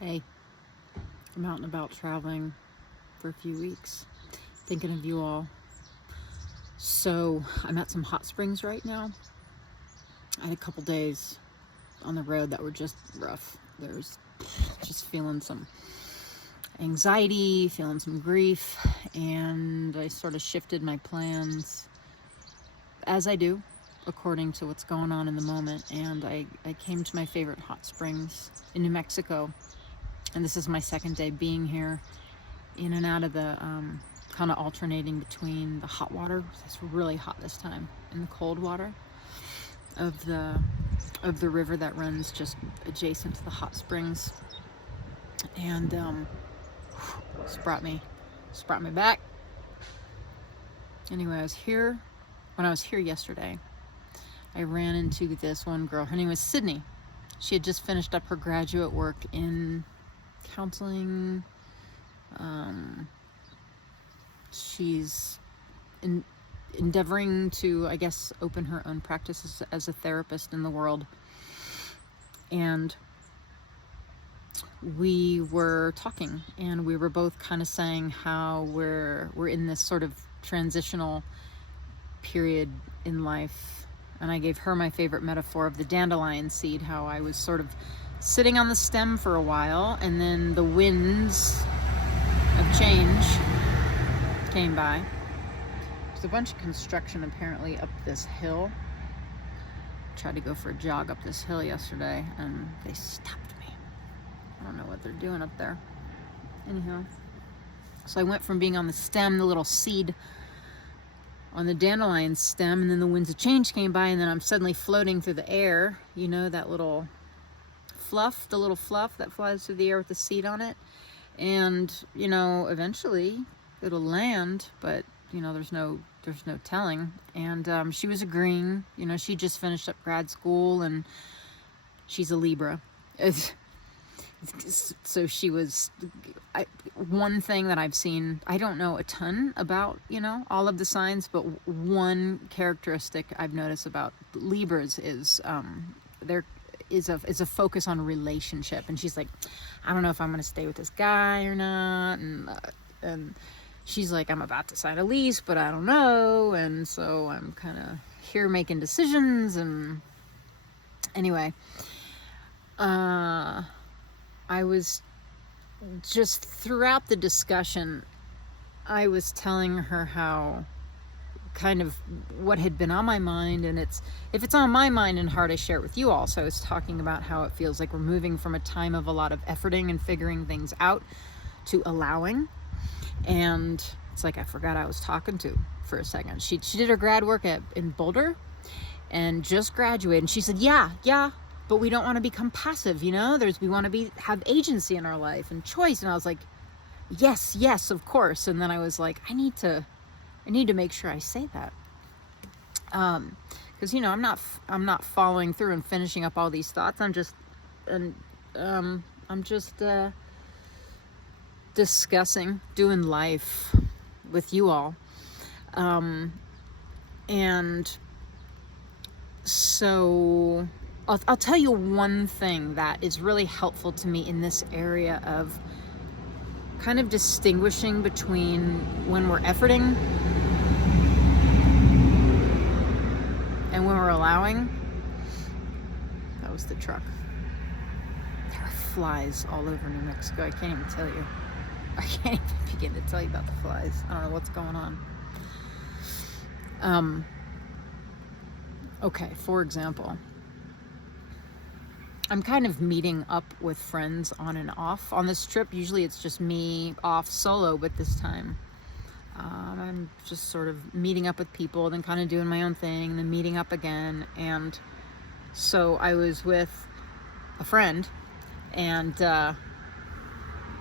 Hey, I'm out and about traveling for a few weeks, thinking of you all. So, I'm at some hot springs right now. I had a couple days on the road that were just rough. There's just feeling some anxiety, feeling some grief, and I sort of shifted my plans, as I do, according to what's going on in the moment. And I came to my favorite hot springs in New Mexico, and this is my second day being here, in and out of the kind of alternating between the hot water, it's really hot this time, and the cold water of the river that runs just adjacent to the hot springs. And it's brought me back. Anyway, when I was here yesterday, I ran into this one girl. Her name was Sydney. She had just finished up her graduate work in counseling. She's endeavoring to, I guess, open her own practice as a therapist in the world. And we were talking, and we were both kind of saying how we're in this sort of transitional period in life. And I gave her my favorite metaphor of the dandelion seed, how I was sort of sitting on the stem for a while, and then the winds of change came by. There's a bunch of construction apparently up this hill. I tried to go for a jog up this hill yesterday, and they stopped me. I don't know what they're doing up there. Anyhow, so I went from being on the stem, the little seed on the dandelion stem, and then the winds of change came by, and then I'm suddenly floating through the air. You know, that little fluff, the little fluff that flies through the air with the seed on it. And, you know, eventually it'll land, but, you know, there's no telling. And she was agreeing. You know, she just finished up grad school, and she's a Libra. So she was, one thing that I've seen, I don't know a ton about, you know, all of the signs, but one characteristic I've noticed about Libras is there is a focus on relationship. And she's like, I don't know if I'm going to stay with this guy or not. And she's like, I'm about to sign a lease, but I don't know. And so I'm kind of here making decisions. And anyway, I was just, throughout the discussion, I was telling her how kind of what had been on my mind, and if it's on my mind and heart, I share it with you all. So I was talking about how it feels like we're moving from a time of a lot of efforting and figuring things out to allowing. And it's like I forgot I was talking to for a second. She did her grad work in Boulder and just graduated, and she said, yeah, but we don't want to become passive, you know? We want to have agency in our life and choice. And I was like, yes, of course. And then I was like, I need to make sure I say that. Because, you know, I'm not following through and finishing up all these thoughts. I'm just discussing, doing life with you all. And so I'll tell you one thing that is really helpful to me in this area of kind of distinguishing between when we're efforting and when we're allowing. That was the truck. There are flies all over New Mexico. I can't even tell you. I can't even begin to tell you about the flies. I don't know what's going on. Okay, for example, I'm kind of meeting up with friends on and off on this trip. Usually it's just me off solo, but this time I'm just sort of meeting up with people, then kind of doing my own thing, then meeting up again. And so I was with a friend, and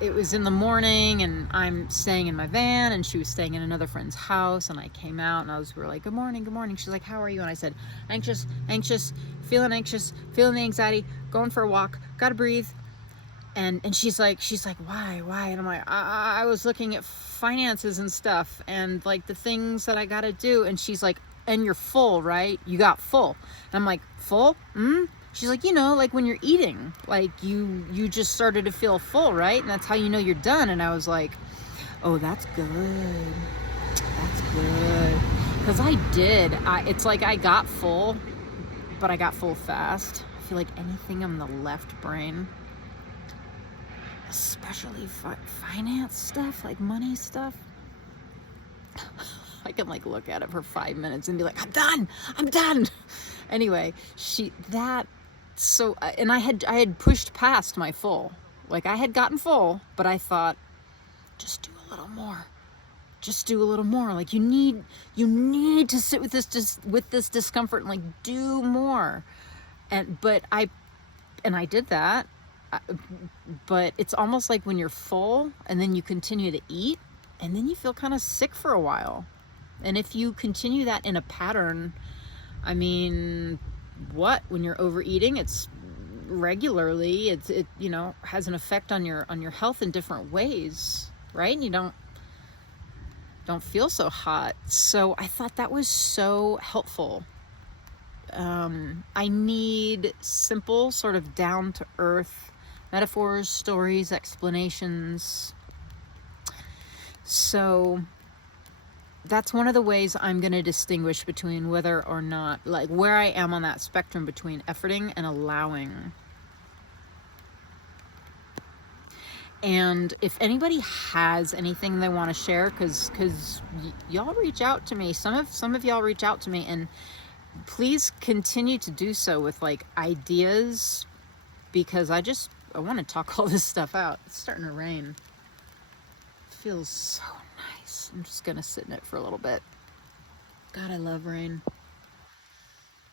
it was in the morning, and I'm staying in my van, and she was staying in another friend's house, and I came out, and we were like, good morning. She's like, how are you? And I said, anxious, feeling the anxiety, going for a walk, gotta breathe. And she's like, why? And I'm like, I was looking at finances and stuff, and like the things that I gotta do. And she's like, and you're full, right? You got full. And I'm like, full? She's like, you know, like when you're eating, like you just started to feel full, right? And that's how you know you're done. And I was like, oh, that's good. That's good. Because I did. It's like I got full, but I got full fast. I feel like anything on the left brain, especially finance stuff, like money stuff, I can like look at it for 5 minutes and be like, I'm done. Anyway, and I had pushed past my full. Like I had gotten full, but I thought, just do a little more. Just do a little more. Like you need to sit with this discomfort and like do more. But I did that. But it's almost like when you're full and then you continue to eat and then you feel kind of sick for a while. And if you continue that in a pattern, I mean, when you're overeating, it's regularly, it you know, has an effect on your health in different ways, right? And you don't feel so hot. So I thought that was so helpful. I need simple, sort of down to earth metaphors, stories, explanations. So that's one of the ways I'm going to distinguish between whether or not, like where I am on that spectrum between efforting and allowing. And if anybody has anything they want to share, because y'all reach out to me, some of y'all reach out to me, and please continue to do so with like ideas, because I want to talk all this stuff out. It's starting to rain. It feels so nice. I'm just gonna sit in it for a little bit. God, I love rain.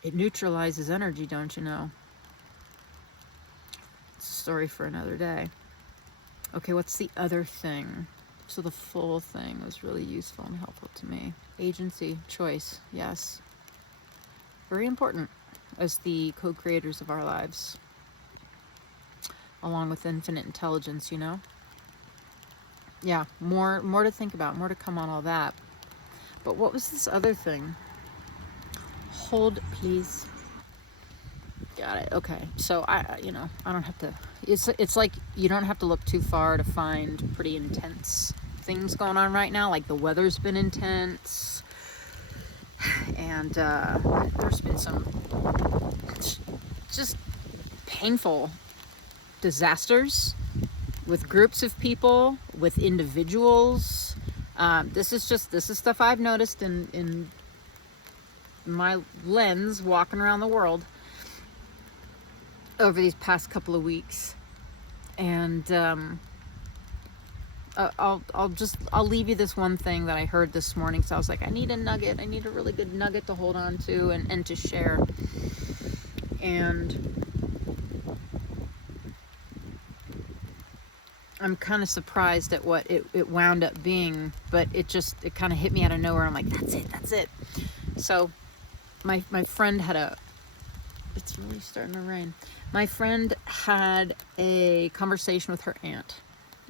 It neutralizes energy, don't you know? It's a story for another day. Okay, what's the other thing? So the full thing was really useful and helpful to me. Agency, choice, yes. Very important as the co-creators of our lives. Along with infinite intelligence, you know? Yeah, more to think about, more to come on all that. But what was this other thing? Hold, please. Got it. Okay. So I don't have to, it's like you don't have to look too far to find pretty intense things going on right now. Like the weather's been intense, and there's been some just painful disasters with groups of people, with individuals. This is stuff I've noticed in my lens walking around the world over these past couple of weeks. And I'll leave you this one thing that I heard this morning. So I was like, I need a nugget. I need a really good nugget to hold on to and to share. And I'm kind of surprised at what it wound up being, but it kind of hit me out of nowhere. I'm like, that's it. So my friend it's really starting to rain. My friend had a conversation with her aunt,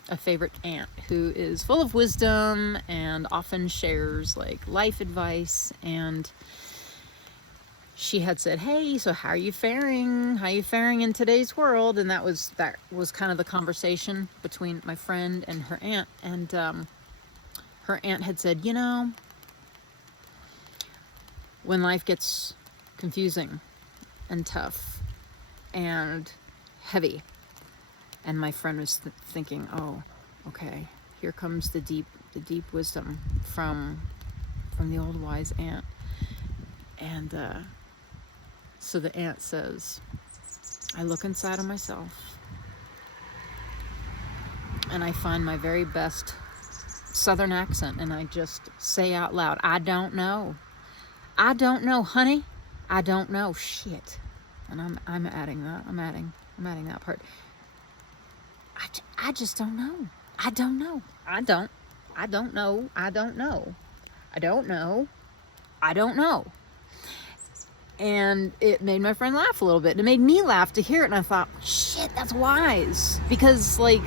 a favorite aunt who is full of wisdom and often shares like life advice. And she had said, hey, so how are you faring? How are you faring in today's world? And that was kind of the conversation between my friend and her aunt. And her aunt had said, you know, when life gets confusing and tough and heavy, and my friend was thinking, oh, okay, here comes the deep wisdom from the old wise aunt. And so the aunt says, I look inside of myself and I find my very best Southern accent, and I just say out loud, I don't know, honey. I don't know. Shit. And I'm adding that. I'm adding that part. I just don't know. I don't know. I don't know. I don't know. I don't know. I don't know. And it made my friend laugh a little bit. It made me laugh to hear it. And I thought, shit, that's wise. Because, like,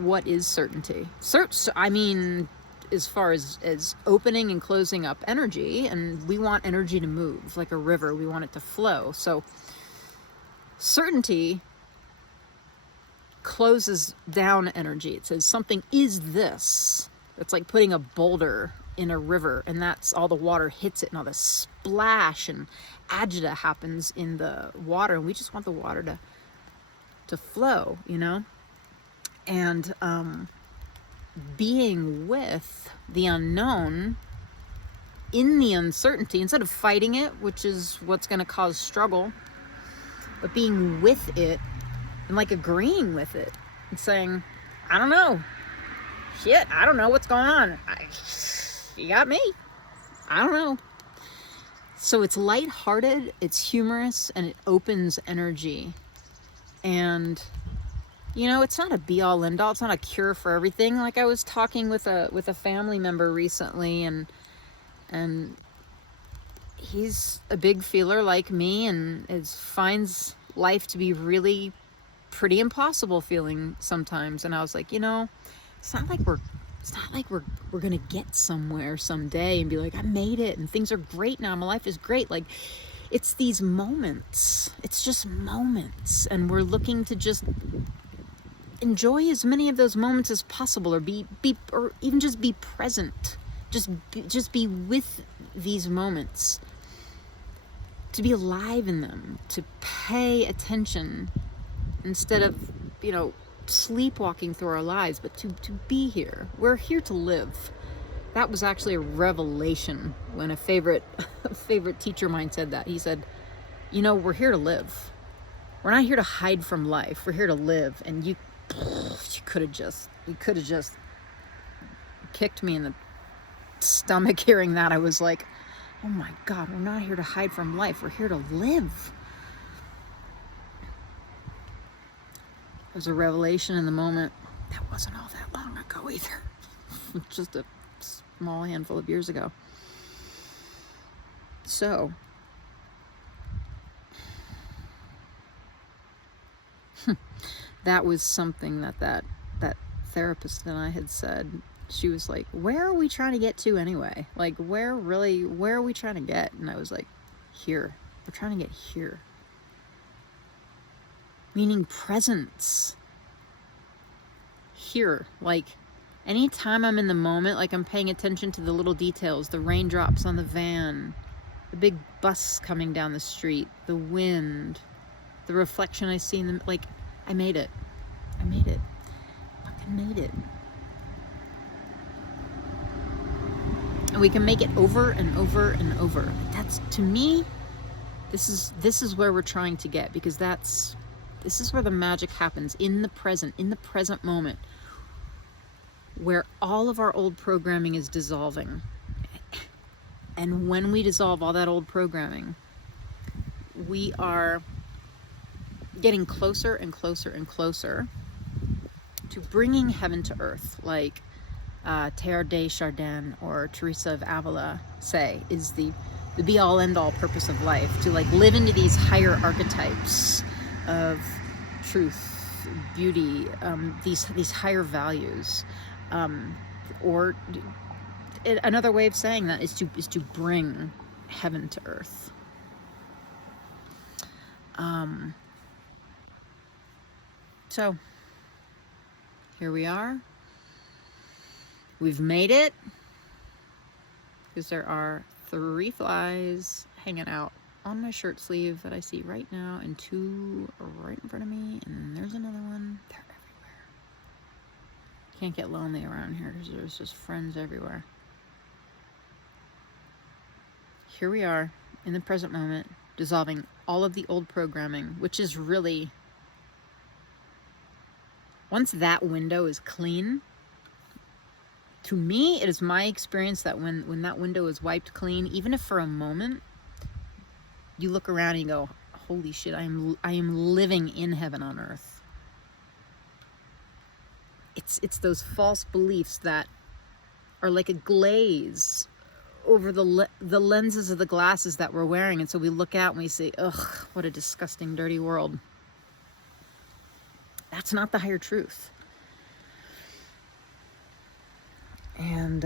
what is certainty? I mean, as far as opening and closing up energy, and we want energy to move like a river. We want it to flow. So certainty closes down energy. It says something is this. It's like putting a boulder in a river, and that's all the water hits it, and all the splash and agita happens in the water, and we just want the water to flow, you know? And being with the unknown in the uncertainty, instead of fighting it, which is what's going to cause struggle, but being with it and like agreeing with it and saying, I don't know. Shit, I don't know what's going on. You got me. I don't know. So it's lighthearted, it's humorous, and it opens energy. And you know, it's not a be-all, end-all. It's not a cure for everything. Like I was talking with a family member recently, and he's a big feeler like me, and finds life to be really pretty impossible feeling sometimes. And I was like, you know, it's not like we're gonna get somewhere someday and be like, I made it and things are great now. My life is great. Like, it's these moments. It's just moments, and we're looking to just enjoy as many of those moments as possible, or be or even just be present. Just be with these moments. To be alive in them, to pay attention instead of, you know, sleepwalking through our lives, but to be here. We're here to live. That was actually a revelation when a favorite teacher of mine said that. He said, you know, we're here to live. We're not here to hide from life. We're here to live. And you could have just kicked me in the stomach hearing that. I was like, oh my God, we're not here to hide from life. We're here to live. It was a revelation in the moment. That wasn't all that long ago either. Just a small handful of years ago. So, that was something that therapist and I had said. She was like, where are we trying to get to anyway? Like, where are we trying to get? And I was like, here. We're trying to get here. Meaning presence. Here. Like, anytime I'm in the moment, like I'm paying attention to the little details, the raindrops on the van, the big bus coming down the street, the wind, the reflection I see in the, like, I made it. I made it. Fucking made it. And we can make it over and over and over. That's, to me, this is where we're trying to get, because this is where the magic happens, in the present moment, where all of our old programming is dissolving. And when we dissolve all that old programming, we are getting closer and closer and closer to bringing heaven to earth, like Teilhard de Chardin or Teresa of Avila say, is the be-all, end-all purpose of life, to like live into these higher archetypes of truth, beauty, these higher values, or another way of saying that is to bring heaven to earth. So here we are. We've made it, because there are 3 flies hanging out on my shirt sleeve that I see right now, and 2 right in front of me, and there's another one. They're everywhere. Can't get lonely around here because there's just friends everywhere. Here we are in the present moment, dissolving all of the old programming, which is really, once that window is clean, to me, it is my experience that when that window is wiped clean, even if for a moment, you look around and you go, holy shit, I am living in heaven on earth. It's those false beliefs that are like a glaze over the lenses of the glasses that we're wearing. And so we look out and we say, ugh, what a disgusting, dirty world. That's not the higher truth. And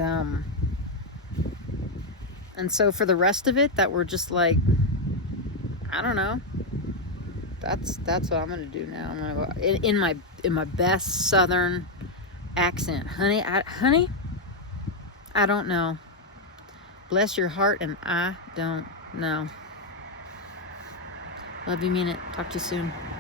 so for the rest of it, that we're just like, I don't know. That's what I'm gonna do now. I'm gonna go in my best Southern accent, honey. Honey, I don't know. Bless your heart, and I don't know. Love you, mean it. Talk to you soon.